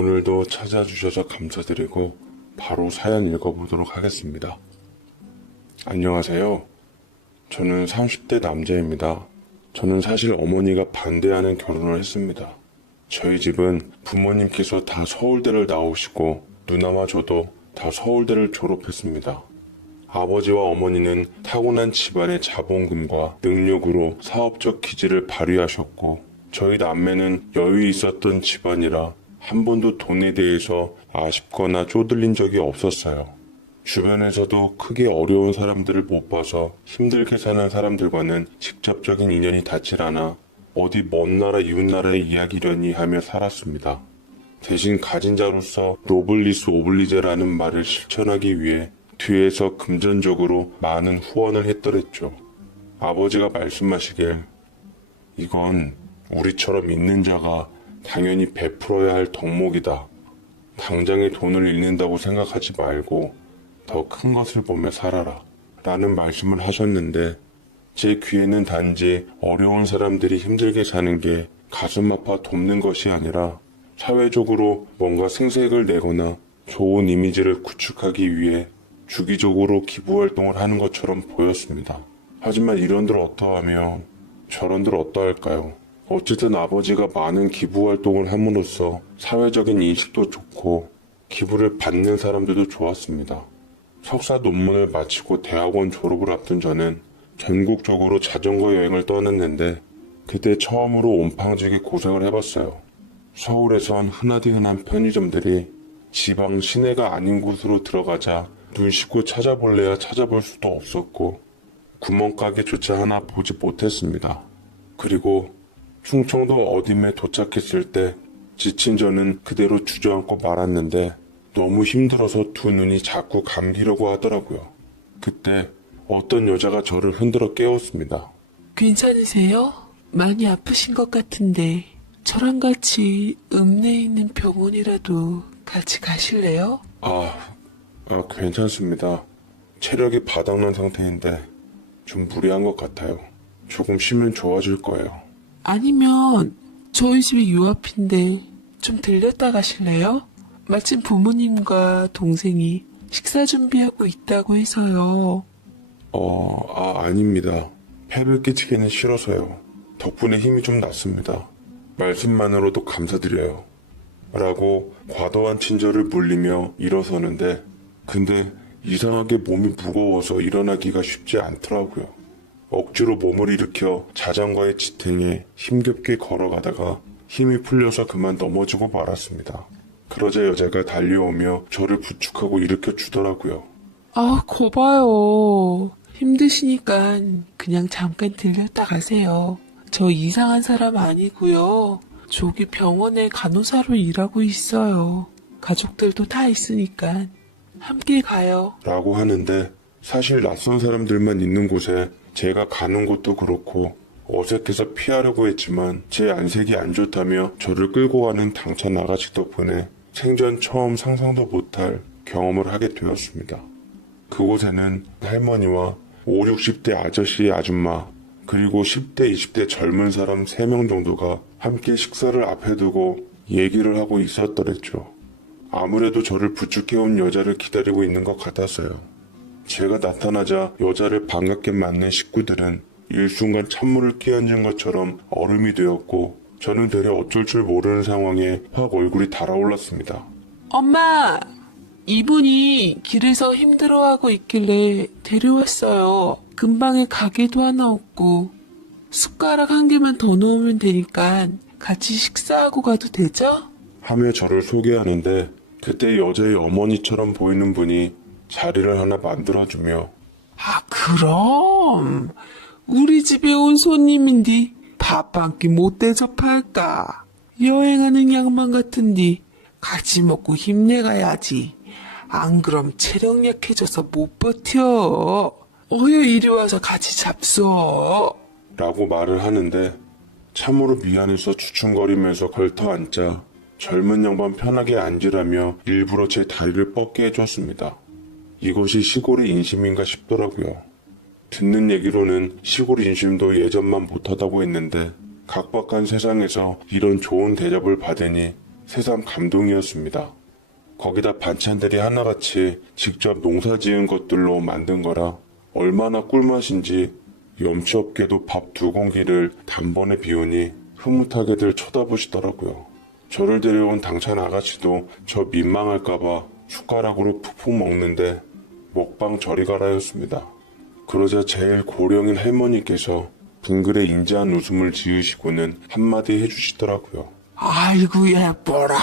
오늘도 찾아주셔서 감사드리고 바로 사연 읽어보도록 하겠습니다. 안녕하세요. 저는 30대 남자입니다. 저는 사실 어머니가 반대하는 결혼을 했습니다. 저희 집은 부모님께서 다 서울대를 나오시고 누나와 저도 다 서울대를 졸업했습니다. 아버지와 어머니는 타고난 집안의 자본금과 능력으로 사업적 기질을 발휘하셨고 저희 남매는 여유 있었던 집안이라 한 번도 돈에 대해서 아쉽거나 쪼들린 적이 없었어요. 주변에서도 크게 어려운 사람들을 못 봐서 힘들게 사는 사람들과는 직접적인 인연이 닿질 않아 어디 먼 나라 이웃나라의 이야기려니 하며 살았습니다. 대신 가진 자로서 노블리스 오블리제라는 말을 실천하기 위해 뒤에서 금전적으로 많은 후원을 했더랬죠. 아버지가 말씀하시길 이건 우리처럼 있는 자가 당연히 베풀어야 할 덕목이다. 당장의 돈을 잃는다고 생각하지 말고 더 큰 것을 보며 살아라. 라는 말씀을 하셨는데 제 귀에는 단지 어려운 사람들이 힘들게 사는 게 가슴 아파 돕는 것이 아니라 사회적으로 뭔가 생색을 내거나 좋은 이미지를 구축하기 위해 주기적으로 기부활동을 하는 것처럼 보였습니다. 하지만 이런들 어떠하며 저런들 어떠할까요? 어쨌든 아버지가 많은 기부활동을 함으로써 사회적인 인식도 좋고 기부를 받는 사람들도 좋았습니다. 석사 논문을 마치고 대학원 졸업을 앞둔 저는 전국적으로 자전거 여행을 떠났는데 그때 처음으로 온팡지게 고생을 해봤어요. 서울에선 흔하디 흔한 편의점들이 지방 시내가 아닌 곳으로 들어가자 눈 씻고 찾아볼래야 찾아볼 수도 없었고 구멍가게조차 하나 보지 못했습니다. 그리고 충청도 어딘에 도착했을 때 지친 저는 그대로 주저앉고 말았는데 너무 힘들어서 두 눈이 자꾸 감기려고 하더라고요. 그때 어떤 여자가 저를 흔들어 깨웠습니다. 괜찮으세요? 많이 아프신 것 같은데 저랑 같이 읍내에 있는 병원이라도 같이 가실래요? 괜찮습니다. 체력이 바닥난 상태인데 좀 무리한 것 같아요. 조금 쉬면 좋아질 거예요. 아니면 저희 집이 요 앞인데 좀 들렸다 가실래요? 마침 부모님과 동생이 식사 준비하고 있다고 해서요. 아닙니다. 폐를 끼치기는 싫어서요. 덕분에 힘이 좀 났습니다. 말씀만으로도 감사드려요. 라고 과도한 친절을 물리며 일어서는데 근데 이상하게 몸이 무거워서 일어나기가 쉽지 않더라고요. 억지로 몸을 일으켜 자전거에 지탱해 힘겹게 걸어가다가 힘이 풀려서 그만 넘어지고 말았습니다. 그러자 여자가 달려오며 저를 부축하고 일으켜 주더라고요. 거봐요. 힘드시니까 그냥 잠깐 들렸다 가세요. 저 이상한 사람 아니고요. 저기 병원에 간호사로 일하고 있어요. 가족들도 다 있으니까 함께 가요. 라고 하는데 사실 낯선 사람들만 있는 곳에 제가 가는 곳도 그렇고 어색해서 피하려고 했지만 제 안색이 안 좋다며 저를 끌고 가는 당찬 아가씨 덕분에 생전 처음 상상도 못할 경험을 하게 되었습니다. 그곳에는 할머니와 5, 60대 아저씨 아줌마 그리고 10대, 20대 젊은 사람 3명 정도가 함께 식사를 앞에 두고 얘기를 하고 있었더랬죠. 아무래도 저를 부축해온 여자를 기다리고 있는 것 같았어요. 제가 나타나자 여자를 반갑게 맞는 식구들은 일순간 찬물을 끼얹은 것처럼 얼음이 되었고 저는 되려 어쩔 줄 모르는 상황에 확 얼굴이 달아올랐습니다. 엄마! 이분이 길에서 힘들어하고 있길래 데려왔어요. 근방에 가게도 하나 없고 숟가락 한 개만 더 넣으면 되니까 같이 식사하고 가도 되죠? 하며 저를 소개하는데 그때 여자의 어머니처럼 보이는 분이 자리를 하나 만들어주며 그럼 우리 집에 온 손님인데 밥 한 끼 못 대접할까? 여행하는 양반 같은데 같이 먹고 힘내가야지. 안 그럼 체력 약해져서 못 버텨. 어여 이리 와서 같이 잡숴. 라고 말을 하는데 참으로 미안해서 주춤거리면서 걸터 앉자 젊은 양반 편하게 앉으라며 일부러 제 다리를 뻗게 해줬습니다. 이것이 시골의 인심인가 싶더라고요. 듣는 얘기로는 시골 인심도 예전만 못하다고 했는데 각박한 세상에서 이런 좋은 대접을 받으니 새삼 감동이었습니다. 거기다 반찬들이 하나같이 직접 농사 지은 것들로 만든 거라 얼마나 꿀맛인지 염치 없게도 밥 2공기를 단번에 비우니 흐뭇하게들 쳐다보시더라고요. 저를 데려온 당찬 아가씨도 저 민망할까봐 숟가락으로 푹푹 먹는데 먹방 저리 가라였습니다. 그러자 제일 고령인 할머니께서 빙글에 인자한 웃음을 지으시고는 한마디 해주시더라고요. 아이고 예뻐라.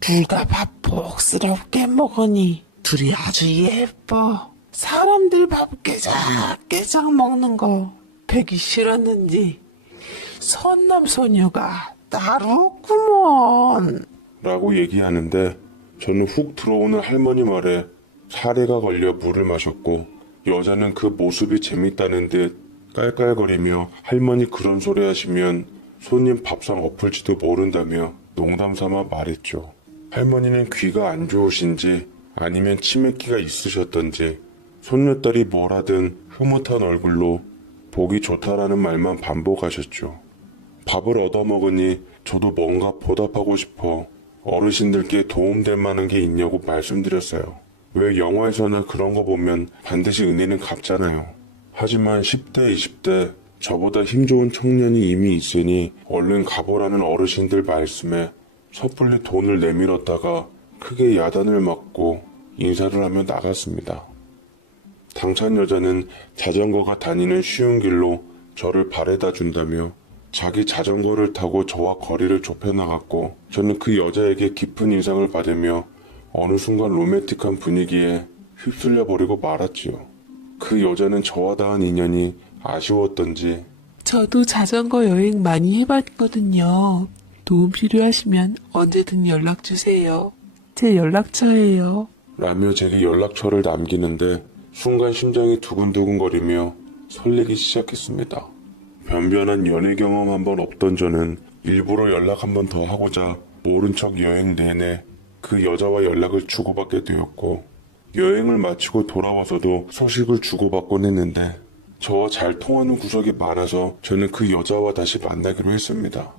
둘 다 밥 복스럽게 먹으니 둘이 아주 예뻐. 사람들 밥 깨작깨작 먹는 거 배기 싫었는지 선남소녀가 따로 없구먼. 라고 얘기하는데 저는 훅 들어오는 할머니 말에 사례가 걸려 물을 마셨고 여자는 그 모습이 재밌다는 듯 깔깔거리며 할머니 그런 소리 하시면 손님 밥상 엎을지도 모른다며 농담삼아 말했죠. 할머니는 귀가 안 좋으신지 아니면 치매기가 있으셨던지 손녀딸이 뭘 하든 흐뭇한 얼굴로 보기 좋다라는 말만 반복하셨죠. 밥을 얻어먹으니 저도 뭔가 보답하고 싶어 어르신들께 도움될 만한 게 있냐고 말씀드렸어요. 왜 영화에서나 그런 거 보면 반드시 은혜는 갚잖아요. 하지만 10대, 20대 저보다 힘 좋은 청년이 이미 있으니 얼른 가보라는 어르신들 말씀에 섣불리 돈을 내밀었다가 크게 야단을 맞고 인사를 하며 나갔습니다. 당찬 여자는 자전거가 다니는 쉬운 길로 저를 바래다 준다며 자기 자전거를 타고 저와 거리를 좁혀나갔고 저는 그 여자에게 깊은 인상을 받으며 어느 순간 로맨틱한 분위기에 휩쓸려 버리고 말았지요. 그 여자는 저와 닿은 인연이 아쉬웠던지 저도 자전거 여행 많이 해봤거든요. 도움 필요하시면 언제든 연락 주세요. 제 연락처예요. 라며 제게 연락처를 남기는데 순간 심장이 두근두근거리며 설레기 시작했습니다. 변변한 연애 경험 한 번 없던 저는 일부러 연락 한 번 더 하고자 모른 척 여행 내내 그 여자와 연락을 주고받게 되었고 여행을 마치고 돌아와서도 소식을 주고받곤 했는데 저와 잘 통하는 구석이 많아서 저는 그 여자와 다시 만나기로 했습니다.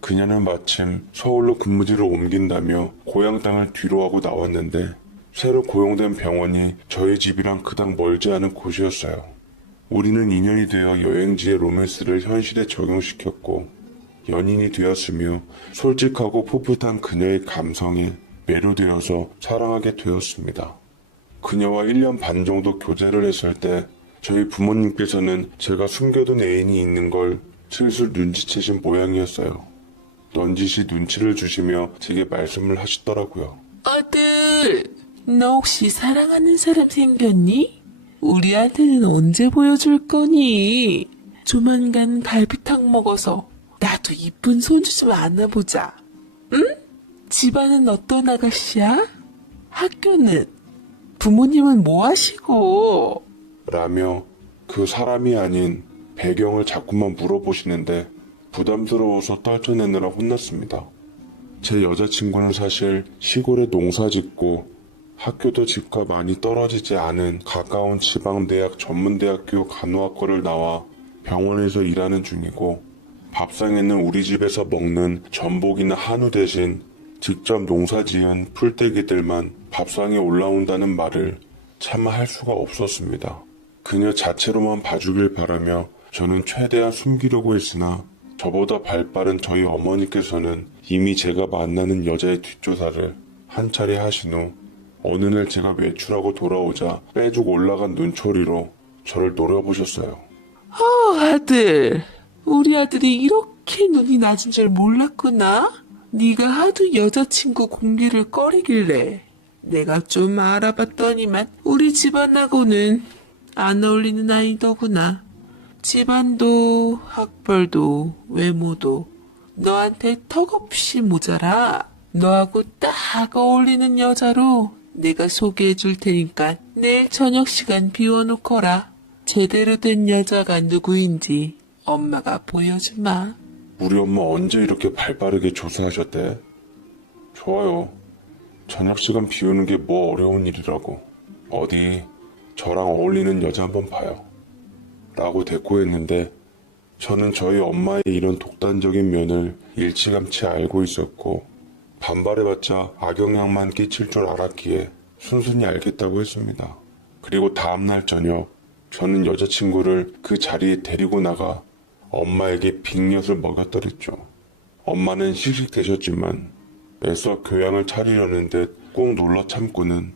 그녀는 마침 서울로 근무지를 옮긴다며 고향 땅을 뒤로하고 나왔는데 새로 고용된 병원이 저희 집이랑 그닥 멀지 않은 곳이었어요. 우리는 인연이 되어 여행지의 로맨스를 현실에 적용시켰고 연인이 되었으며 솔직하고 풋풋한 그녀의 감성에 매료되어서 사랑하게 되었습니다. 그녀와 1년 반 정도 교제를 했을 때 저희 부모님께서는 제가 숨겨둔 애인이 있는 걸 슬슬 눈치채신 모양이었어요. 넌지시 눈치를 주시며 제게 말씀을 하시더라고요. 아들, 너 혹시 사랑하는 사람 생겼니? 우리한테는 언제 보여줄 거니? 조만간 갈비탕 먹어서 나도 이쁜 손주 좀 안아보자. 응? 집안은 어떤 아가씨야? 학교는? 부모님은 뭐 하시고? 라며 그 사람이 아닌 배경을 자꾸만 물어보시는데 부담스러워서 떨쳐내느라 혼났습니다. 제 여자친구는 사실 시골에 농사 짓고 학교도 집과 많이 떨어지지 않은 가까운 지방대학 전문대학교 간호학과를 나와 병원에서 일하는 중이고 밥상에는 우리 집에서 먹는 전복이나 한우 대신 직접 농사 지은 풀떼기들만 밥상에 올라온다는 말을 차마 할 수가 없었습니다. 그녀 자체로만 봐주길 바라며 저는 최대한 숨기려고 했으나 저보다 발빠른 저희 어머니께서는 이미 제가 만나는 여자의 뒷조사를 한 차례 하신 후 어느 날 제가 외출하고 돌아오자 빼죽 올라간 눈초리로 저를 노려보셨어요. 아들, 우리 아들이 이렇게 눈이 낮은 줄 몰랐구나. 네가 하도 여자친구 공개를 꺼리길래 내가 좀 알아봤더니만 우리 집안하고는 안 어울리는 아이더구나. 집안도 학벌도 외모도 너한테 턱없이 모자라. 너하고 딱 어울리는 여자로 내가 소개해 줄 테니까 내일 저녁 시간 비워놓거라. 제대로 된 여자가 누구인지 엄마가 보여주마. 우리 엄마 언제 이렇게 발빠르게 조사하셨대? 좋아요. 저녁 시간 비우는 게 뭐 어려운 일이라고. 어디 저랑 어울리는 여자 한번 봐요. 라고 대꾸했는데 저는 저희 엄마의 이런 독단적인 면을 일찌감치 알고 있었고 반발해봤자 악영향만 끼칠 줄 알았기에 순순히 알겠다고 했습니다. 그리고 다음날 저녁 저는 여자친구를 그 자리에 데리고 나가 엄마에게 빅엿을 먹였더랬죠. 엄마는 씩씩대셨지만 애써 교양을 차리려는 듯 꼭 놀라 참고는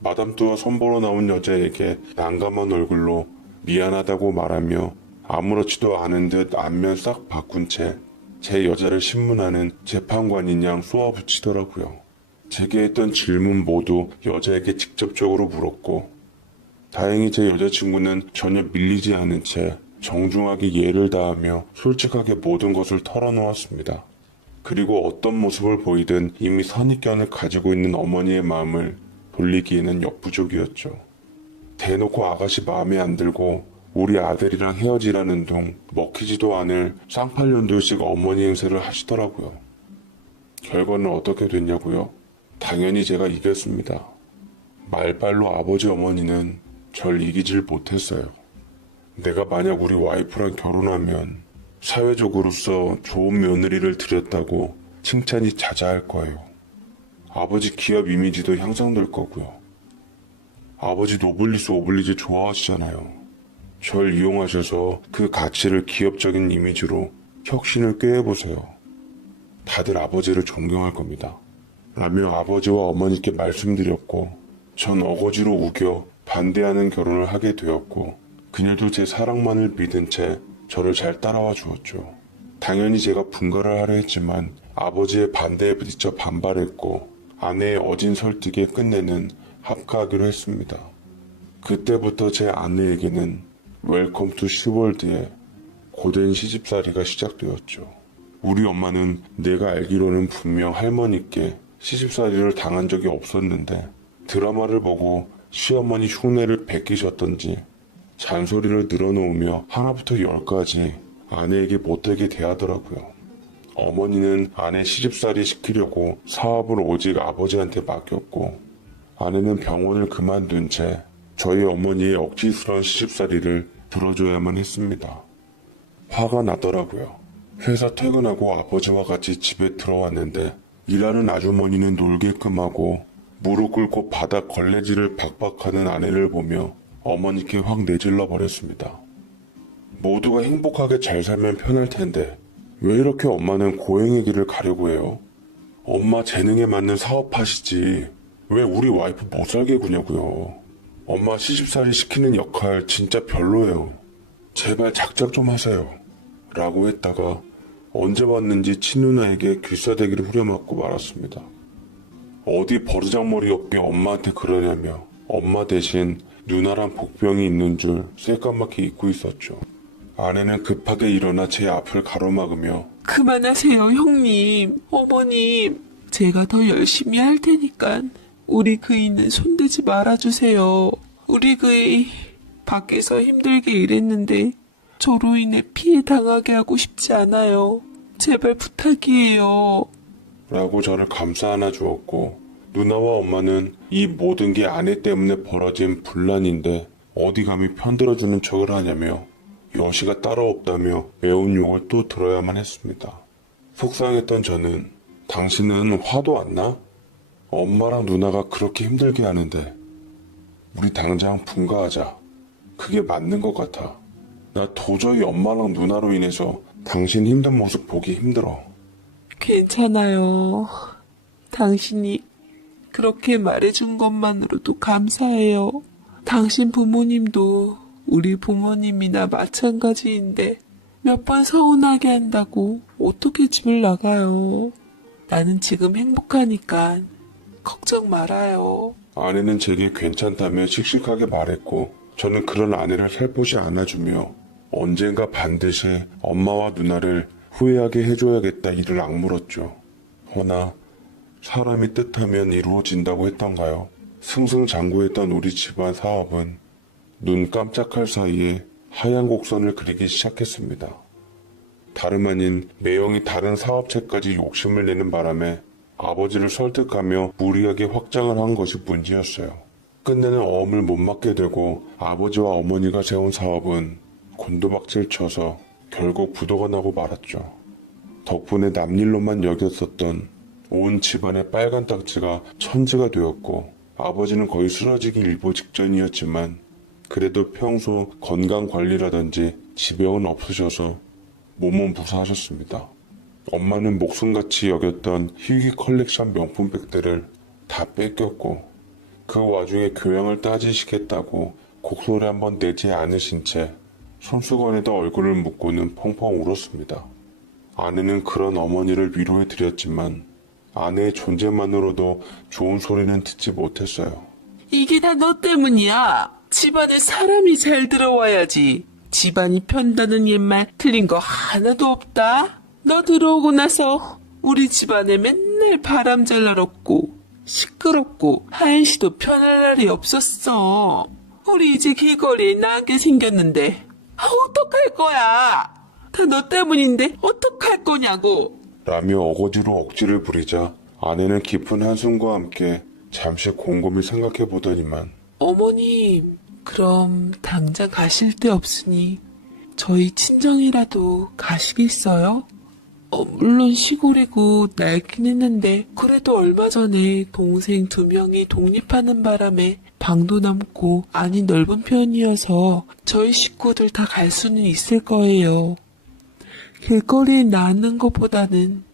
마담 뚜아 선보러 나온 여자에게 난감한 얼굴로 미안하다고 말하며 아무렇지도 않은 듯 안면 싹 바꾼 채 제 여자를 신문하는 재판관인 양 쏘아붙이더라고요. 제게 했던 질문 모두 여자에게 직접적으로 물었고 다행히 제 여자친구는 전혀 밀리지 않은 채 정중하게 예를 다하며 솔직하게 모든 것을 털어놓았습니다. 그리고 어떤 모습을 보이든 이미 선입견을 가지고 있는 어머니의 마음을 돌리기에는 역부족이었죠. 대놓고 아가씨 마음에 안 들고 우리 아들이랑 헤어지라는 둥 먹히지도 않을 쌍팔년도식 어머니 행세를 하시더라고요. 결과는 어떻게 됐냐고요? 당연히 제가 이겼습니다. 말발로 아버지 어머니는 절 이기질 못했어요. 내가 만약 우리 와이프랑 결혼하면 사회적으로서 좋은 며느리를 드렸다고 칭찬이 자자할 거예요. 아버지 기업 이미지도 향상될 거고요. 아버지 노블리스 오블리주 좋아하시잖아요. 절 이용하셔서 그 가치를 기업적인 이미지로 혁신을 꾀해보세요. 다들 아버지를 존경할 겁니다. 라며 아버지와 어머니께 말씀드렸고 전 어거지로 우겨 반대하는 결혼을 하게 되었고 그녀도 제 사랑만을 믿은 채 저를 잘 따라와 주었죠. 당연히 제가 분가를 하려 했지만 아버지의 반대에 부딪혀 반발했고 아내의 어진 설득에 끝내는 합가하기로 했습니다. 그때부터 제 아내에게는 웰컴 투 시월드의 고된 시집살이가 시작되었죠. 우리 엄마는 내가 알기로는 분명 할머니께 시집살이를 당한 적이 없었는데 드라마를 보고 시어머니 흉내를 베끼셨던지 잔소리를 늘어놓으며 하나부터 열까지 아내에게 못되게 대하더라고요. 어머니는 아내 시집살이 시키려고 사업을 오직 아버지한테 맡겼고 아내는 병원을 그만둔 채 저희 어머니의 억지스러운 시집살이를 들어줘야만 했습니다. 화가 나더라고요. 회사 퇴근하고 아버지와 같이 집에 들어왔는데 일하는 아주머니는 놀게끔 하고 무릎 꿇고 바닥 걸레질을 박박하는 아내를 보며 어머니께 확 내질러 버렸습니다. 모두가 행복하게 잘 살면 편할 텐데 왜 이렇게 엄마는 고행의 길을 가려고 해요? 엄마 재능에 맞는 사업하시지 왜 우리 와이프 못 살게 구냐고요. 엄마 시집살이 시키는 역할 진짜 별로예요. 제발 작작 좀 하세요. 라고 했다가 언제 왔는지 친누나에게 귀싸대기를 후려맞고 말았습니다. 어디 버르장머리 없게 엄마한테 그러냐며 엄마 대신 누나랑 복병이 있는 줄 새까맣게 잊고 있었죠. 아내는 급하게 일어나 제 앞을 가로막으며 그만하세요, 형님, 어머님. 제가 더 열심히 할 테니까 우리 그이는 손대지 말아주세요. 우리 그이 밖에서 힘들게 일했는데 저로 인해 피해 당하게 하고 싶지 않아요. 제발 부탁이에요. 라고 저를 감싸 안아 주었고 누나와 엄마는 이 모든 게 아내 때문에 벌어진 분란인데 어디 감히 편들어주는 척을 하냐며 여시가 따로 없다며 매운 욕을 또 들어야만 했습니다. 속상했던 저는 당신은 화도 안 나? 엄마랑 누나가 그렇게 힘들게 하는데 우리 당장 분가하자. 그게 맞는 것 같아. 나 도저히 엄마랑 누나로 인해서 당신 힘든 모습 보기 힘들어. 괜찮아요. 당신이 그렇게 말해준 것만으로도 감사해요. 당신 부모님도 우리 부모님이나 마찬가지인데 몇 번 서운하게 한다고 어떻게 집을 나가요. 나는 지금 행복하니까 걱정 말아요. 아내는 제게 괜찮다며 씩씩하게 말했고 저는 그런 아내를 살포시 안아주며 언젠가 반드시 엄마와 누나를 후회하게 해줘야겠다 이를 악물었죠. 허나 사람이 뜻하면 이루어진다고 했던가요? 승승장구했던 우리 집안 사업은 눈 깜짝할 사이에 하얀 곡선을 그리기 시작했습니다. 다름 아닌 매형이 다른 사업체까지 욕심을 내는 바람에 아버지를 설득하며 무리하게 확장을 한 것이 문제였어요. 끝내는 어음을 못 맞게 되고 아버지와 어머니가 세운 사업은 곤두박질 쳐서 결국 부도가 나고 말았죠. 덕분에 남일로만 여겼었던 온 집안의 빨간 딱지가 천지가 되었고 아버지는 거의 쓰러지기 일보 직전이었지만 그래도 평소 건강 관리라든지 지병은 없으셔서 몸은 무사하셨습니다. 엄마는 목숨같이 여겼던 희귀 컬렉션 명품백들을 다 뺏겼고 그 와중에 교양을 따지시겠다고 곡소리 한번 내지 않으신 채 손수건에다 얼굴을 묶고는 펑펑 울었습니다. 아내는 그런 어머니를 위로해드렸지만 아내의 존재만으로도 좋은 소리는 듣지 못했어요. 이게 다 너 때문이야. 집안에 사람이 잘 들어와야지. 집안이 편다는 옛말 틀린 거 하나도 없다. 너 들어오고 나서 우리 집안에 맨날 바람 잘 날았고 시끄럽고 한시도 편할 날이 없었어. 우리 이제 길거리에 나게 생겼는데 어떡할 거야. 다 너 때문인데 어떡할 거냐고. 라며 어거지로 억지를 부리자 아내는 깊은 한숨과 함께 잠시 곰곰이 생각해 보더니만 어머님, 그럼 당장 가실 데 없으니 저희 친정이라도 가시겠어요? 물론 시골이고 낡긴 했는데 그래도 얼마 전에 동생 2명이 독립하는 바람에 방도 남고 안이 넓은 편이어서 저희 식구들 다 갈 수는 있을 거예요. 길거리에 나는 것보다는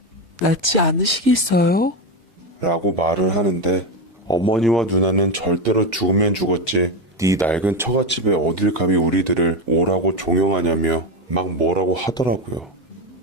낫지 않으시겠어요? 라고 말을 하는데 어머니와 누나는 절대로 죽으면 죽었지 네 낡은 처갓집에 어딜 감히 우리들을 오라고 종용하냐며 막 뭐라고 하더라고요.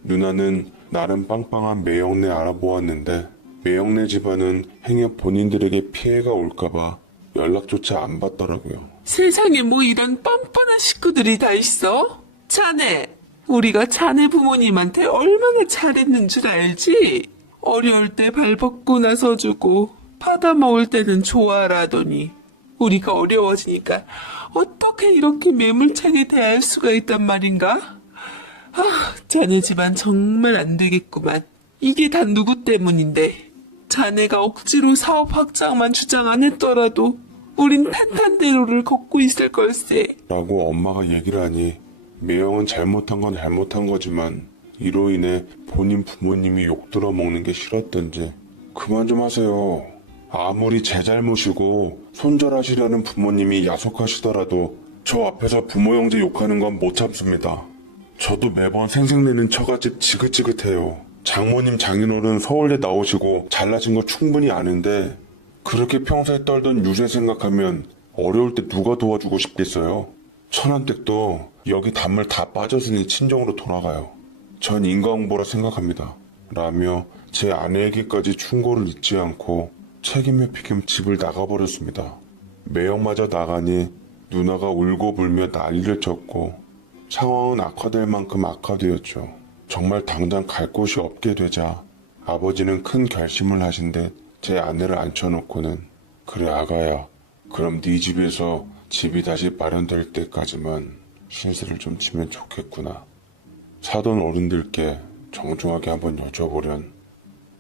누나는 나름 빵빵한 매형네 알아보았는데 매형네 집안은 행여 본인들에게 피해가 올까봐 연락조차 안 받더라고요. 세상에 뭐 이런 뻔뻔한 식구들이 다 있어? 자네, 우리가 자네 부모님한테 얼마나 잘했는 줄 알지? 어려울 때 발 벗고 나서주고 받아먹을 때는 좋아라더니 우리가 어려워지니까 어떻게 이렇게 매몰차게 대할 수가 있단 말인가? 자네 집안 정말 안 되겠구만. 이게 다 누구 때문인데? 자네가 억지로 사업 확장만 주장 안 했더라도 우린 탄탄대로를 걷고 있을 걸세. 라고 엄마가 얘기를 하니 매형은 잘못한 건 잘못한 거지만 이로 인해 본인 부모님이 욕 들어먹는 게 싫었던지 그만 좀 하세요. 아무리 제 잘못이고 손절하시려는 부모님이 야속하시더라도 저 앞에서 부모 형제 욕하는 건 못 참습니다. 저도 매번 생색내는 처갓집 지긋지긋해요. 장모님 장인어른 서울대 나오시고 잘나신 거 충분히 아는데 그렇게 평소에 떨던 유세 생각하면 어려울 때 누가 도와주고 싶겠어요. 천안댁도 여기 단물 다 빠졌으니 친정으로 돌아가요. 전 인과응보라 생각합니다. 라며 제 아내에게까지 충고를 잊지 않고 책임에 피김 집을 나가버렸습니다. 매형마저 나가니 누나가 울고 불며 난리를 쳤고 상황은 악화될 만큼 악화되었죠. 정말 당장 갈 곳이 없게 되자 아버지는 큰 결심을 하신 듯 제 아내를 앉혀놓고는 그래 아가야, 그럼 네 집에서 집이 다시 마련될 때까지만 신세를 좀 지면 좋겠구나. 사돈 어른들께 정중하게 한번 여쭤보련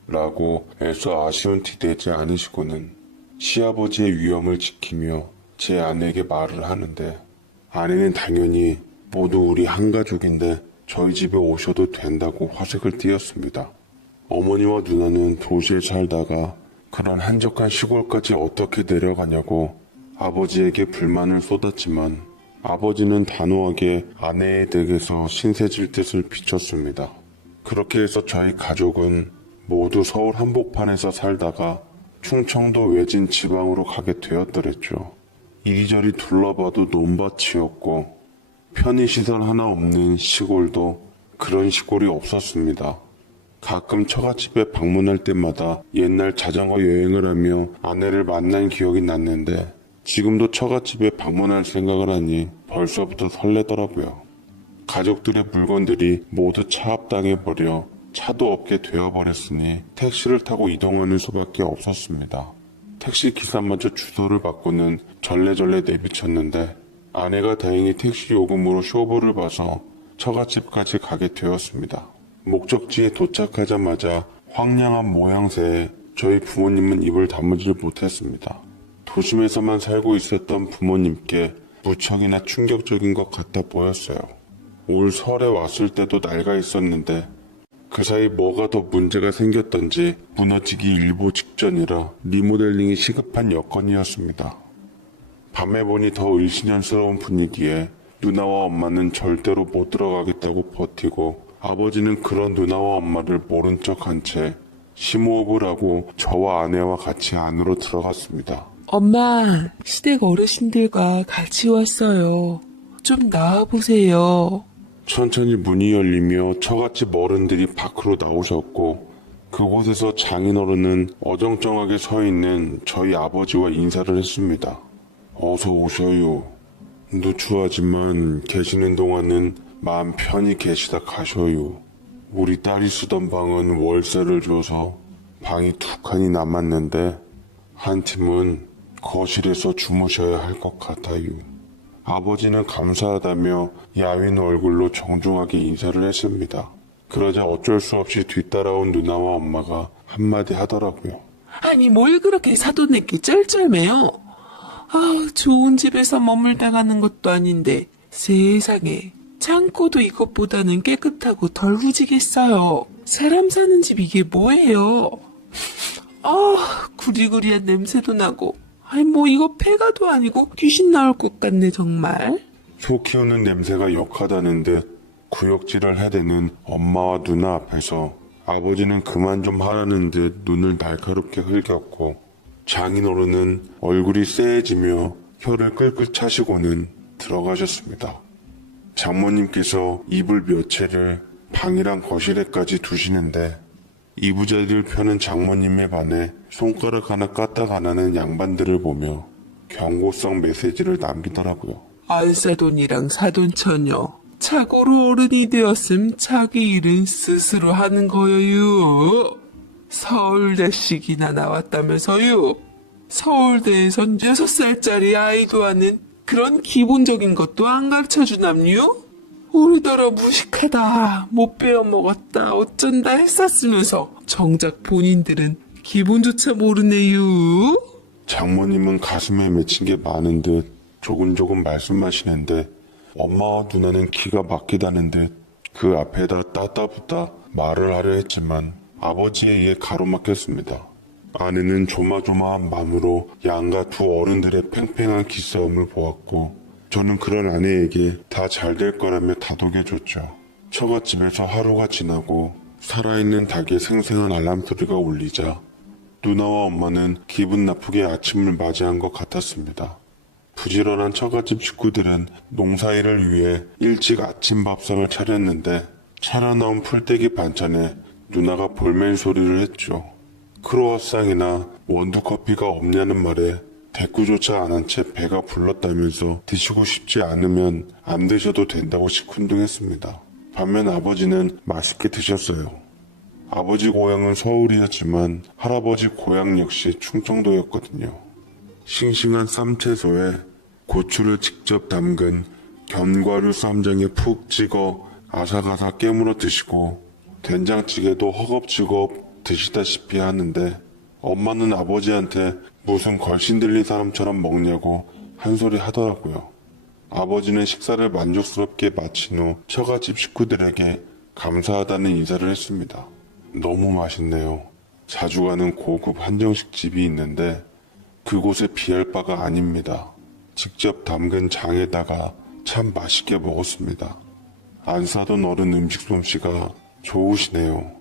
라고 애써 아쉬운 티 내지 않으시고는 시아버지의 위엄을 지키며 제 아내에게 말을 하는데 아내는 당연히 모두 우리 한 가족인데 저희 집에 오셔도 된다고 화색을 띄었습니다. 어머니와 누나는 도시에 살다가 그런 한적한 시골까지 어떻게 내려가냐고 아버지에게 불만을 쏟았지만 아버지는 단호하게 아내의 댁에서 신세질 뜻을 비췄습니다. 그렇게 해서 저희 가족은 모두 서울 한복판에서 살다가 충청도 외진 지방으로 가게 되었더랬죠. 이리저리 둘러봐도 논밭이었고 편의시설 하나 없는 시골도 그런 시골이 없었습니다. 가끔 처갓집에 방문할 때마다 옛날 자전거 여행을 하며 아내를 만난 기억이 났는데 지금도 처갓집에 방문할 생각을 하니 벌써부터 설레더라고요. 가족들의 물건들이 모두 차압당해버려 차도 없게 되어버렸으니 택시를 타고 이동하는 수밖에 없었습니다. 택시 기사마저 주소를 받고는 절레절레 내비쳤는데 아내가 다행히 택시 요금으로 쇼부를 봐서 처갓집까지 가게 되었습니다. 목적지에 도착하자마자 황량한 모양새에 저희 부모님은 입을 다물지를 못했습니다. 도심에서만 살고 있었던 부모님께 무척이나 충격적인 것 같아 보였어요. 올 설에 왔을 때도 낡아 있었는데 그 사이 뭐가 더 문제가 생겼던지 무너지기 일보 직전이라 리모델링이 시급한 여건이었습니다. 밤에 보니 더 을씨년스러운 분위기에 누나와 엄마는 절대로 못 들어가겠다고 버티고 아버지는 그런 누나와 엄마를 모른 척한 채 심호흡을 하고 저와 아내와 같이 안으로 들어갔습니다. 엄마, 시댁 어르신들과 같이 왔어요. 좀 나와보세요. 천천히 문이 열리며 처갓집 어른들이 밖으로 나오셨고 그곳에서 장인어른은 어정쩡하게 서 있는 저희 아버지와 인사를 했습니다. 어서 오셔요. 누추하지만 계시는 동안은 마음 편히 계시다 가셔요. 우리 딸이 쓰던 방은 월세를 줘서 방이 2칸이 남았는데 한 팀은 거실에서 주무셔야 할 것 같아요. 아버지는 감사하다며 야윈 얼굴로 정중하게 인사를 했습니다. 그러자 어쩔 수 없이 뒤따라온 누나와 엄마가 한마디 하더라고요. 아니, 뭘 그렇게 사돈내끼 쩔쩔매요? 아, 좋은 집에서 머물다 가는 것도 아닌데 세상에 창고도 이것보다는 깨끗하고 덜 후지겠어요. 사람 사는 집 이게 뭐예요? 아, 구리구리한 냄새도 나고. 아니, 뭐 이거 폐가도 아니고 귀신 나올 것 같네 정말. 소 키우는 냄새가 역하다는 듯 구역질을 해대는 엄마와 누나 앞에서 아버지는 그만 좀 하라는 듯 눈을 날카롭게 흘겼고 장인어른은 얼굴이 쎄해지며 혀를 끌끌 차시고는 들어가셨습니다. 장모님께서 이불 몇 채를 방이랑 거실에까지 두시는데 이부자리를 펴는 장모님에 반해 손가락 하나 까딱 안 하는 양반들을 보며 경고성 메시지를 남기더라고요. 알사돈이랑 사돈처녀 자고로 어른이 되었음 자기 일은 스스로 하는 거예요. 서울대식이나 나왔다면서요. 서울대에선 6살짜리 아이도 하는 그런 기본적인 것도 안 가르쳐주남요? 우리더러 무식하다, 못 배워먹었다, 어쩐다 했었으면서 정작 본인들은 기본조차 모르네요. 장모님은 가슴에 맺힌 게 많은 듯 조금조금 말씀하시는데 엄마와 누나는 기가 막히다는 듯 그 앞에다 따따붙다 말을 하려 했지만 아버지에 의해 가로막혔습니다. 아내는 조마조마한 마음으로 양가 두 어른들의 팽팽한 기싸움을 보았고 저는 그런 아내에게 다 잘 될 거라며 다독여줬죠. 처갓집에서 하루가 지나고 살아있는 닭의 생생한 알람 소리가 울리자 누나와 엄마는 기분 나쁘게 아침을 맞이한 것 같았습니다. 부지런한 처갓집 식구들은 농사일을 위해 일찍 아침 밥상을 차렸는데 차려나온 풀떼기 반찬에 누나가 볼멘 소리를 했죠. 크로와상이나 원두커피가 없냐는 말에 대꾸조차 안 한 채 배가 불렀다면서 드시고 싶지 않으면 안 드셔도 된다고 시큰둥했습니다. 반면 아버지는 맛있게 드셨어요. 아버지 고향은 서울이었지만 할아버지 고향 역시 충청도였거든요. 싱싱한 쌈채소에 고추를 직접 담근 견과류 쌈장에 푹 찍어 아삭아삭 깨물어 드시고 된장찌개도 허겁지겁 드시다시피 하는데 엄마는 아버지한테 무슨 걸신 들린 사람처럼 먹냐고 한 소리 하더라고요. 아버지는 식사를 만족스럽게 마친 후 처갓집 식구들에게 감사하다는 인사를 했습니다. 너무 맛있네요. 자주 가는 고급 한정식 집이 있는데 그곳에 비할 바가 아닙니다. 직접 담근 장에다가 참 맛있게 먹었습니다. 안 사던 어른 음식 솜씨가 좋으시네요.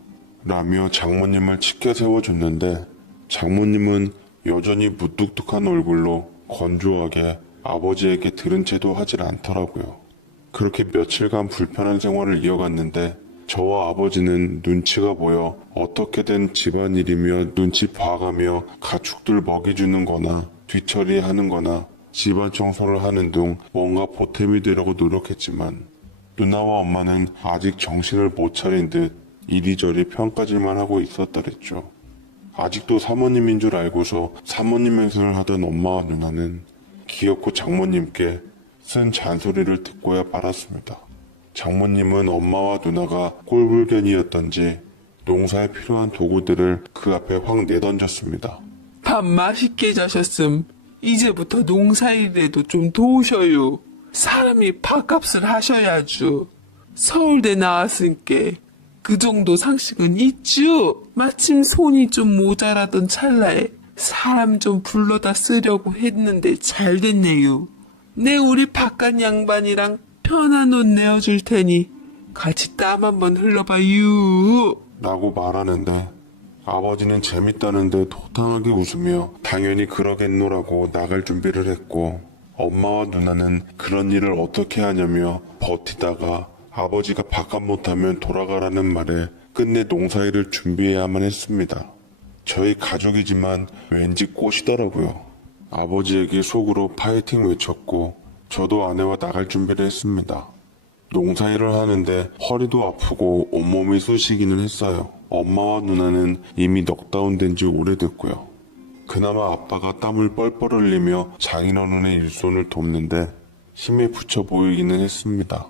라며 장모님을 치켜 세워줬는데 장모님은 여전히 무뚝뚝한 얼굴로 건조하게 아버지에게 들은 채도 하질 않더라고요. 그렇게 며칠간 불편한 생활을 이어갔는데 저와 아버지는 눈치가 보여 어떻게든 집안일이며 눈치 봐가며 가축들 먹이주는 거나 뒤처리하는 거나 집안 청소를 하는 등 뭔가 보탬이 되려고 노력했지만 누나와 엄마는 아직 정신을 못 차린 듯 이리저리 평가질만 하고 있었더랬죠. 아직도 사모님인 줄 알고서 사모님 행세를 하던 엄마와 누나는 기어코 장모님께 쓴 잔소리를 듣고야 말았습니다. 장모님은 엄마와 누나가 꼴불견이었던지 농사에 필요한 도구들을 그 앞에 확 내던졌습니다. 밥 맛있게 자셨음. 이제부터 농사일에도 좀 도우셔요. 사람이 밥값을 하셔야죠. 서울대 나왔으니까 그 정도 상식은 있죠. 마침 손이 좀 모자라던 찰나에 사람 좀 불러다 쓰려고 했는데 잘 됐네요. 내 우리 바깥 양반이랑 편한 옷 내어줄 테니 같이 땀 한번 흘러봐요. 라고 말하는데 아버지는 재밌다는데 도탕하게 웃으며 당연히 그러겠노라고 나갈 준비를 했고, 엄마와 누나는 그런 일을 어떻게 하냐며 버티다가 아버지가 바깥 못하면 돌아가라는 말에 끝내 농사일을 준비해야만 했습니다. 저희 가족이지만 왠지 꼬시더라고요. 아버지에게 속으로 파이팅 외쳤고 저도 아내와 나갈 준비를 했습니다. 농사일을 하는데 허리도 아프고 온몸이 쑤시기는 했어요. 엄마와 누나는 이미 넉다운 된 지 오래됐고요. 그나마 아빠가 땀을 뻘뻘 흘리며 장인어른의 일손을 돕는데 힘에 붙여 보이기는 했습니다.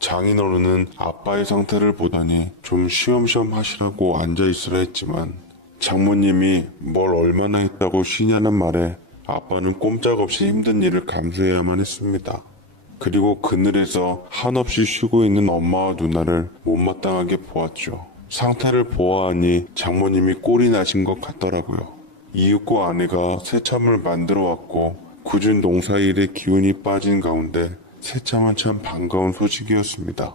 장인어른은 아빠의 상태를 보더니 좀 쉬엄쉬엄 하시라고 앉아있으라 했지만 장모님이 뭘 얼마나 했다고 쉬냐는 말에 아빠는 꼼짝없이 힘든 일을 감수해야만 했습니다. 그리고 그늘에서 한없이 쉬고 있는 엄마와 누나를 못마땅하게 보았죠. 상태를 보아하니 장모님이 꼴이 나신 것 같더라고요. 이윽고 아내가 새참을 만들어 왔고 굳은 농사일에 기운이 빠진 가운데 새참은 참 반가운 소식이었습니다.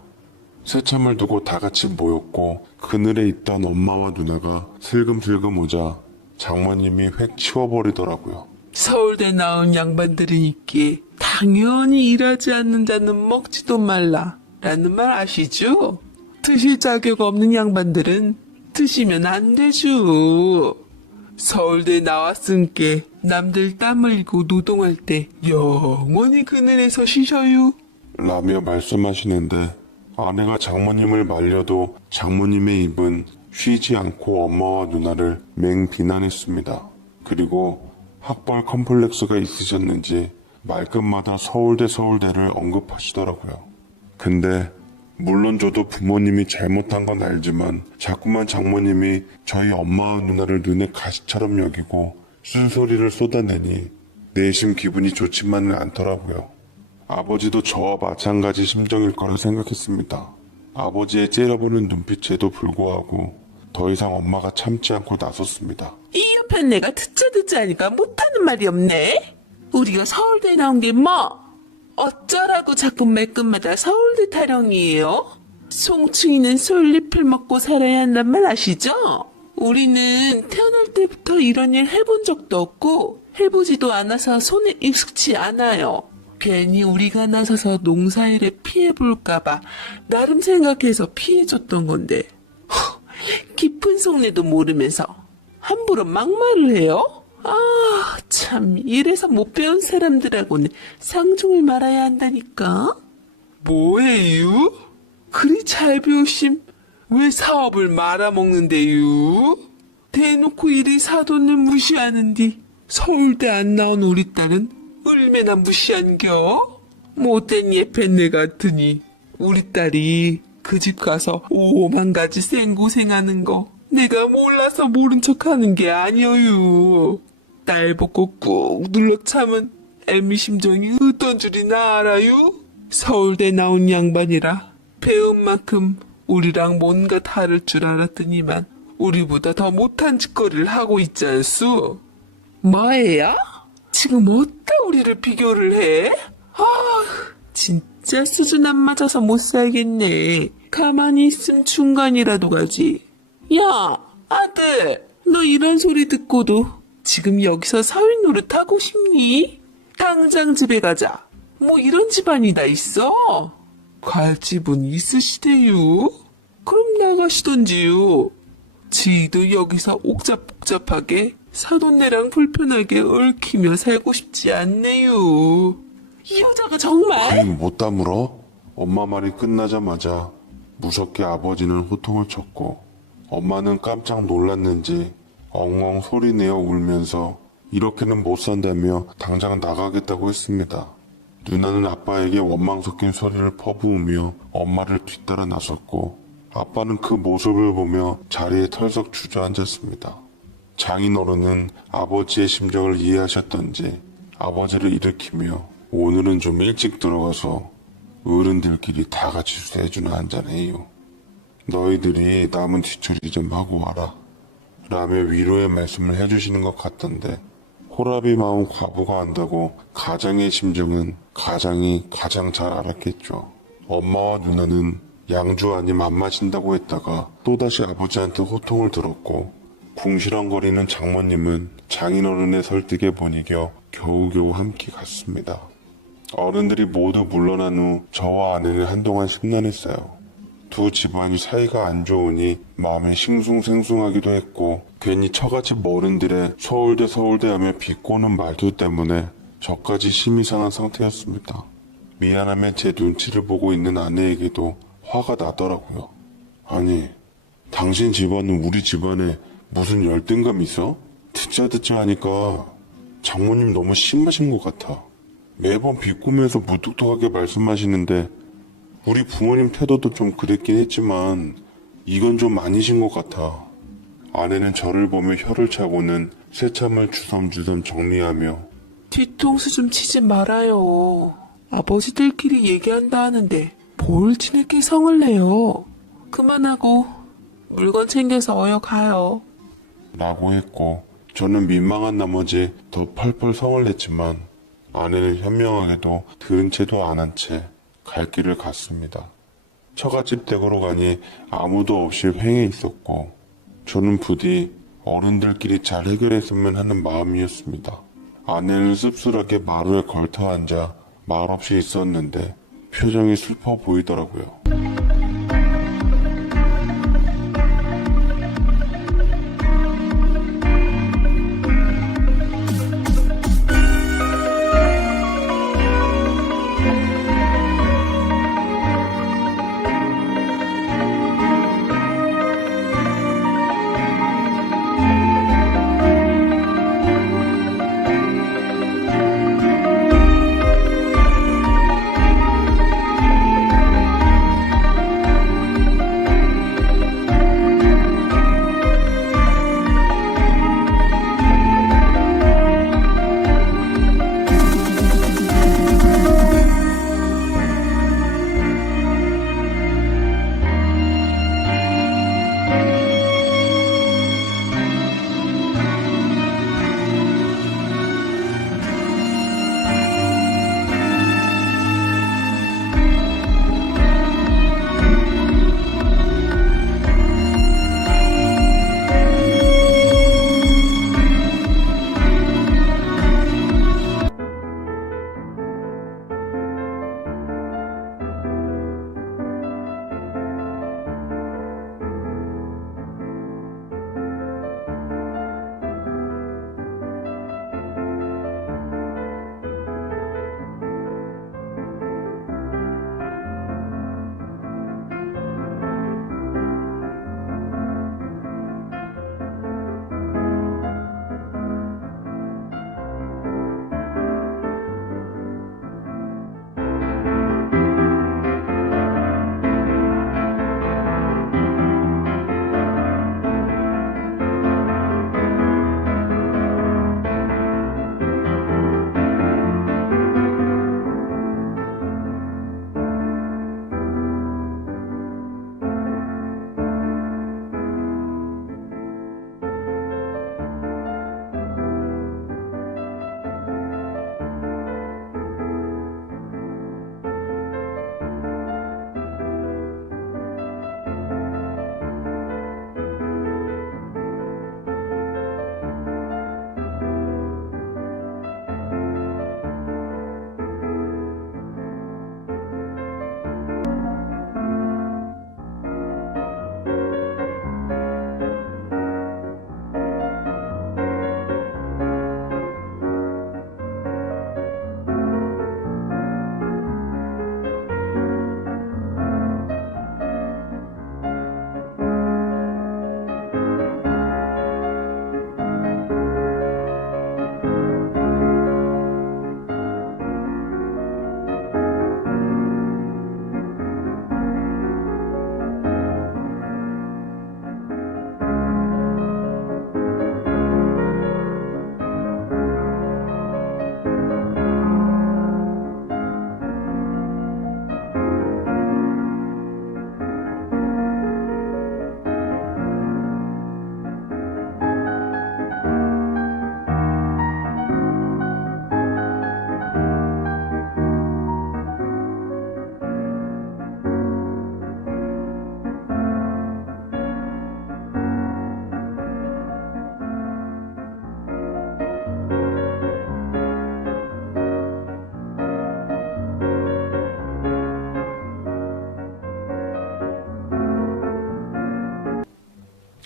새참을 두고 다 같이 모였고 그늘에 있던 엄마와 누나가 슬금슬금 오자 장모님이 획 치워버리더라고요. 서울대 나온 양반들이니까 당연히 일하지 않는 자는 먹지도 말라 라는 말 아시죠? 드실 자격 없는 양반들은 드시면 안 되죠. 서울대 나왔으니까 남들 땀 흘리고 노동할 때 영원히 그늘에서 쉬셔요. 라며 말씀하시는데 아내가 장모님을 말려도 장모님의 입은 쉬지 않고 엄마와 누나를 맹비난했습니다. 그리고 학벌 컴플렉스가 있으셨는지 말끝마다 서울대를 언급하시더라고요. 근데 물론 저도 부모님이 잘못한 건 알지만 자꾸만 장모님이 저희 엄마와 누나를 눈에 가시처럼 여기고 쓴소리를 쏟아내니 내심 기분이 좋지만은 않더라고요. 아버지도 저와 마찬가지 심정일 거라 생각했습니다. 아버지의 째려보는 눈빛에도 불구하고 더 이상 엄마가 참지 않고 나섰습니다. 이 옆엔 내가 듣자 하니까 못하는 말이 없네. 우리가 서울대 나온 게 뭐? 어쩌라고 자꾸 매끈마다 서울대 타령이에요? 송충이는 솔잎을 먹고 살아야 한단 말 아시죠? 우리는 태어날 때부터 이런 일 해본 적도 없고 해보지도 않아서 손에 익숙치 않아요. 괜히 우리가 나서서 농사일에 피해볼까봐 나름 생각해서 피해줬던 건데 깊은 속내도 모르면서 함부로 막말을 해요? 아, 참, 이래서 못 배운 사람들하고는 상종을 말아야 한다니까? 뭐예요? 그리 잘 배우심, 왜 사업을 말아먹는데요? 대놓고 이리 사돈을 무시하는디, 서울대 안 나온 우리 딸은 얼마나 무시한겨? 못된 예편네 같으니, 우리 딸이 그 집 가서 오만 가지 생고생하는 거, 내가 몰라서 모른 척 하는 게 아니어요. 딸 보고 꾹 눌러 참은 애미 심정이 어떤 줄이나 알아요? 서울대 나온 양반이라 배운 만큼 우리랑 뭔가 다를 줄 알았더니만 우리보다 더 못한 짓거리를 하고 있지 않소? 뭐예요? 지금 어디다 우리를 비교를 해? 아, 진짜 수준 안 맞아서 못 살겠네. 가만히 있음 중간이라도 가지. 야, 아들, 너 이런 소리 듣고도 지금 여기서 사위 노릇하고 싶니? 당장 집에 가자. 뭐 이런 집안이 다 있어? 갈 집은 있으시대요? 그럼 나가시던지요. 지도 여기서 옥잡복잡하게 사돈네랑 불편하게 얽히며 살고 싶지 않네요. 이 여자가 정말... 아이 못 다물어? 엄마 말이 끝나자마자 무섭게 아버지는 호통을 쳤고 엄마는 깜짝 놀랐는지 엉엉 소리내어 울면서 이렇게는 못 산다며 당장 나가겠다고 했습니다. 누나는 아빠에게 원망 섞인 소리를 퍼부으며 엄마를 뒤따라 나섰고 아빠는 그 모습을 보며 자리에 털썩 주저앉았습니다. 장인어른은 아버지의 심정을 이해하셨던지 아버지를 일으키며 오늘은 좀 일찍 들어가서 어른들끼리 다 같이 쇠주나 한잔해요. 너희들이 남은 뒤처리 좀 하고 와라. 라며 위로의 말씀을 해주시는 것 같던데 호랍이 마음 과부가 한다고 가장의 심정은 가장이 가장 잘 알았겠죠. 엄마와 누나는 양주 아님 안 마신다고 했다가 또다시 아버지한테 호통을 들었고 궁시렁거리는 장모님은 장인어른의 설득에 못 이겨 겨우겨우 함께 갔습니다. 어른들이 모두 물러난 후 저와 아내는 한동안 심란했어요. 두 집안이 사이가 안 좋으니 마음이 싱숭생숭하기도 했고 괜히 처갓집 어른들의 서울대 하며 비꼬는 말투 때문에 저까지 심이 상한 상태였습니다. 미안하면 제 눈치를 보고 있는 아내에게도 화가 나더라고요. 아니, 당신 집안은 우리 집안에 무슨 열등감 있어? 듣자 하니까 장모님 너무 심하신 것 같아. 매번 비꼬면서 무뚝뚝하게 말씀하시는데 우리 부모님 태도도 좀 그랬긴 했지만 이건 좀 아니신 것 같아. 아내는 저를 보며 혀를 차고는 새참을 주섬주섬 정리하며 뒤통수 좀 치지 말아요. 아버지들끼리 얘기한다 하는데 뭘 지네끼리 성을 내요. 그만하고 물건 챙겨서 어여 가요. 라고 했고 저는 민망한 나머지 더 펄펄 성을 냈지만 아내는 현명하게도 들은 채도 안 한 채 갈 길을 갔습니다. 처갓집 댁으로 가니 아무도 없이 횡해 있었고 저는 부디 어른들끼리 잘 해결했으면 하는 마음이었습니다. 아내는 씁쓸하게 마루에 걸터 앉아 말없이 있었는데 표정이 슬퍼 보이더라고요.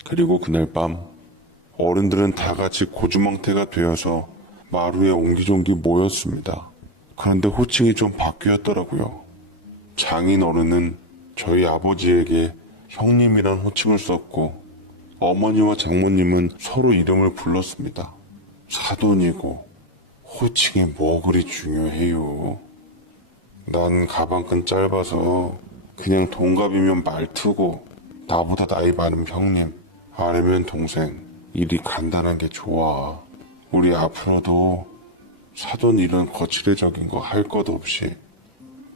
그리고 그날 밤 어른들은 다 같이 고주망태가 되어서 마루에 옹기종기 모였습니다. 그런데 호칭이 좀 바뀌었더라고요. 장인 어른은 저희 아버지에게 형님이란 호칭을 썼고 어머니와 장모님은 서로 이름을 불렀습니다. 사돈이고 호칭이 뭐 그리 중요해요. 난 가방끈 짧아서 그냥 동갑이면 말트고 나보다 나이 많은 형님, 아래면 동생, 일이 간단한 게 좋아. 우리 앞으로도 사돈 일은 거칠애적인 거 할 것 없이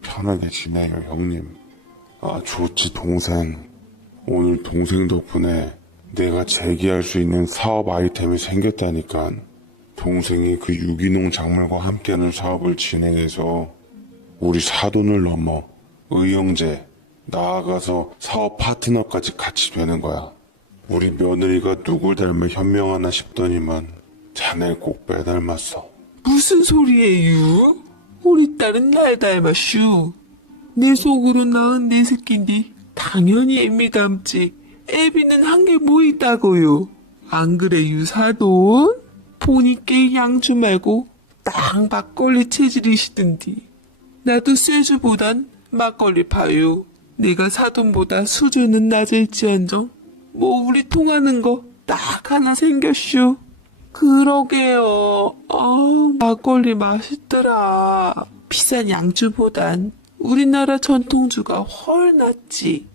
편하게 지내요, 형님. 아, 좋지, 동생. 오늘 동생 덕분에 내가 재기할 수 있는 사업 아이템이 생겼다니까. 동생이 그 유기농 작물과 함께하는 사업을 진행해서 우리 사돈을 넘어 의형제, 나아가서 사업 파트너까지 같이 되는 거야. 우리 며느리가 누굴 닮아 현명하나 싶더니만 자네 꼭 빼닮았어. 무슨 소리예요? 우리 딸은 날 닮았슈. 내 속으로 낳은 내 새끼인데 당연히 애미 닮지. 애비는 한 게 뭐 있다고요? 안 그래요, 사돈? 보니까 양주 말고 딱 막걸리 체질이시던디. 나도 쇠주보단 막걸리 파요. 내가 사돈보다 수준은 낮을지언정 뭐 우리 통하는 거 딱 하나 생겼슈. 그러게요. 막걸리 맛있더라. 비싼 양주보단 우리나라 전통주가 훨 낫지.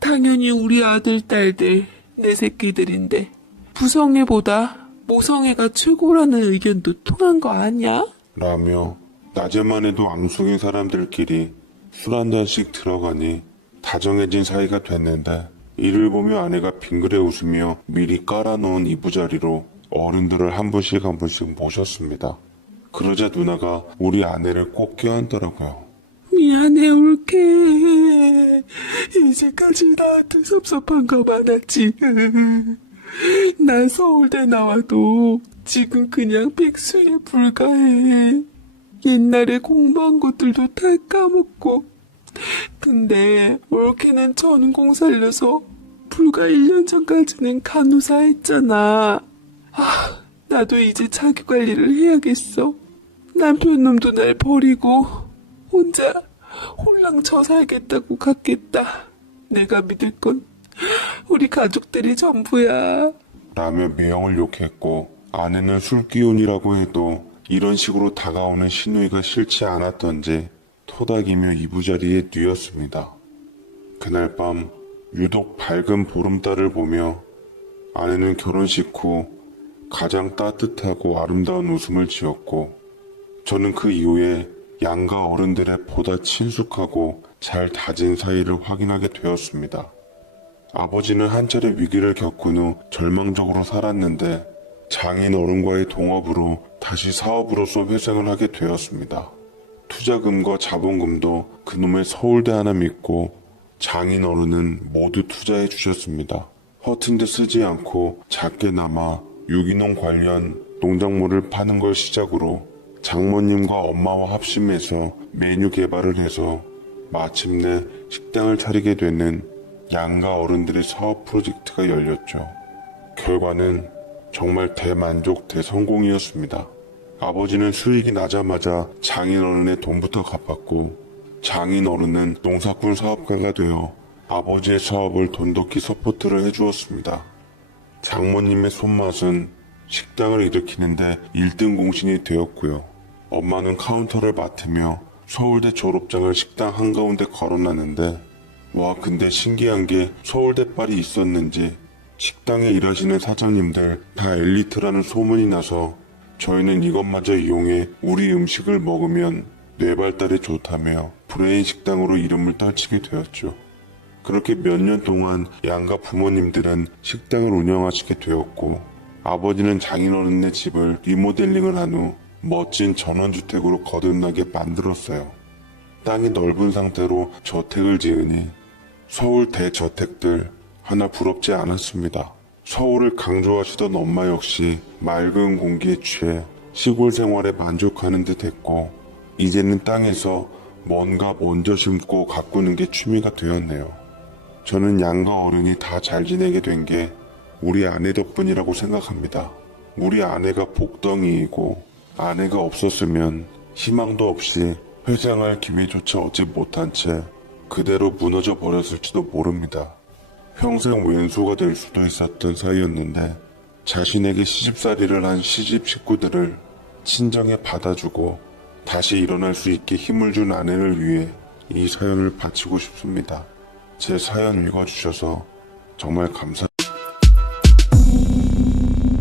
당연히 우리 아들, 딸들, 내 새끼들인데 부성애보다 모성애가 최고라는 의견도 통한 거 아니야? 라며 낮에만 해도 앙숙인 사람들끼리 술 한 잔씩 들어가니 다정해진 사이가 됐는데 이를 보며 아내가 빙그레 웃으며 미리 깔아놓은 이부자리로 어른들을 한 분씩 한 분씩 모셨습니다. 그러자 누나가 우리 아내를 꼭 껴안더라고요. 미안해, 올케. 이제까지 나한테 섭섭한 거 많았지. 난 서울대 나와도 지금 그냥 백수에 불과해. 옛날에 공부한 것들도 다 까먹고. 근데 올케는 전공 살려서 불과 1년 전까지는 간호사 했잖아. 나도 이제 자기 관리를 해야겠어. 남편 놈도 날 버리고 혼자 홀랑쳐 살겠다고 갔겠다. 내가 믿을 건 우리 가족들이 전부야. 라며 매형을 욕했고 아내는 술기운이라고 해도 이런 식으로 다가오는 시누이가 싫지 않았던지 토닥이며 이부자리에 뉘었습니다. 그날 밤 유독 밝은 보름달을 보며 아내는 결혼식 후 가장 따뜻하고 아름다운 웃음을 지었고 저는 그 이후에 양가 어른들의 보다 친숙하고 잘 다진 사이를 확인하게 되었습니다. 아버지는 한 차례 위기를 겪은 후 절망적으로 살았는데 장인 어른과의 동업으로 다시 사업으로서 회생을 하게 되었습니다. 투자금과 자본금도 그놈의 서울대 하나 믿고 장인 어른은 모두 투자해 주셨습니다. 허튼 데 쓰지 않고 작게나마 유기농 관련 농작물을 파는 걸 시작으로 장모님과 엄마와 합심해서 메뉴 개발을 해서 마침내 식당을 차리게 되는 양가 어른들의 사업 프로젝트가 열렸죠. 결과는 정말 대만족 대성공이었습니다. 아버지는 수익이 나자마자 장인 어른의 돈부터 갚았고 장인 어른은 농사꾼 사업가가 되어 아버지의 사업을 돈독히 서포트를 해주었습니다. 장모님의 손맛은 식당을 일으키는데 1등 공신이 되었고요. 엄마는 카운터를 맡으며 서울대 졸업장을 식당 한가운데 걸어놨는데 와 근데 신기한 게 서울대빨이 있었는지 식당에 일하시는 사장님들 다 엘리트라는 소문이 나서 저희는 이것마저 이용해 우리 음식을 먹으면 뇌 발달에 좋다며 브레인 식당으로 이름을 떨치게 되었죠. 그렇게 몇 년 동안 양가 부모님들은 식당을 운영하시게 되었고 아버지는 장인어른네 집을 리모델링을 한 후 멋진 전원주택으로 거듭나게 만들었어요. 땅이 넓은 상태로 저택을 지으니 서울 대저택들 하나 부럽지 않았습니다. 서울을 강조하시던 엄마 역시 맑은 공기에 취해 시골 생활에 만족하는 듯 했고 이제는 땅에서 뭔가 먼저 심고 가꾸는 게 취미가 되었네요. 저는 양가 어른이 다 잘 지내게 된 게 우리 아내 덕분이라고 생각합니다. 우리 아내가 복덩이이고 아내가 없었으면 희망도 없이 회생할 기회조차 얻지 못한 채 그대로 무너져 버렸을지도 모릅니다. 평생 왼수가 될 수도 있었던 사이였는데 자신에게 시집살이를 한 시집 식구들을 친정에 받아주고 다시 일어날 수 있게 힘을 준 아내를 위해 이 사연을 바치고 싶습니다. 제 사연 읽어주셔서 정말 감사합니다.